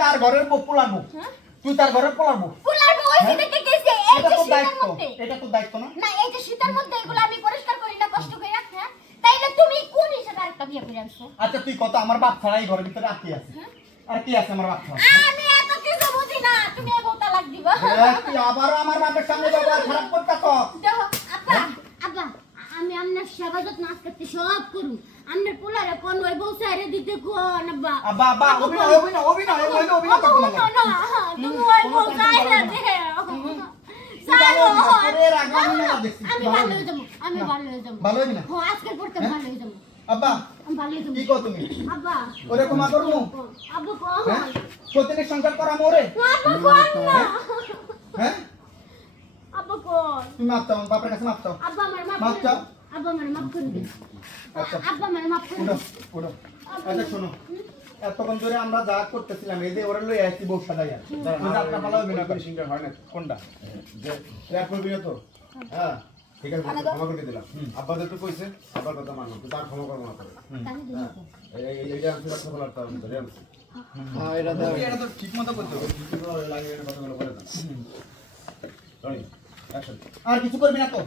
তার ঘরের পোলাবো তুই তার ঘরের পোলাবো ওই দিকে গেছে এই এটা যে তো শীতের দায়িত্ব মধ্যে এটা তো দায়িত্ব না না এই যে শীতের মধ্যে এগুলো আমি পরিষ্কার করি না কষ্ট করে হ্যাঁ তাইলে তুমি কোন হিসেবে আরেকটা বিয়ে করে আনছো আচ্ছা তুই কত আমার বাপ ছাড়া এই ঘরের ভিতরে আর কি আছে আর কি আছে আমার বাপ ছাড়া আমি এত কিছু বুঝি না তুমি এ বউটা লাগ দিবা তুই আবারও আমার বাপের সামনে ব্যবহার খারাপ করতেছ দেখো আব্বা আব্বা আমি আপনার সেবা যত্ন আজকে সব করু আপনার পোলারে কোন ওই বউ সাইরে দিতে কোন আব্বা আব্বা আব্বা অভিনয় করতে না না তুমি ওই বউ সাইরে দে আমি ভালো হয়ে যাবো আমি ভালো হয়ে যাবো ভালো হবি না হ্যাঁ আজকে পড়তে ভালো হয়ে যাবো আব্বা আমি ভালো হয়ে যাবো কি কও তুমি আব্বা ওরে ক্ষমা করমু আব্বা কোন প্রতিদিন সংসার করা মোরে আব্বা কোন না হ্যাঁ আব্বা কোন তুমি মাপ চাও বাপের কাছে মাপ চাও আব্বা আমার মাপ চাও আব্বা আমার মাফ করে দিন আচ্ছা আব্বা আমার মাফ করে উঠো দিন উঠো আচ্ছা শোনো এতক্ষণ ধরে আমরা যা করতেছিলাম এই যে ওরা লই আসছি বউ সাজাইয়া আপনার ভালো হবে না ফিনিশিংটা হয় না কোনটা যে ট্র্যাক করবি না তো হ্যাঁ ঠিক আছে ক্ষমা করে দিলাম আব্বা যেহেতু কইছে আব্বার কথা মানো তুই তার ক্ষমা করবো না করে এইটা আমি রাখতে পারলাম তার ভিতরে আনছি হ্যাঁ এটা দাও এটা তো ঠিক মতো করতে হবে লাগিয়ে কথাগুলো করে দাও রনি অ্যাকশন আর কিছু করবি না তো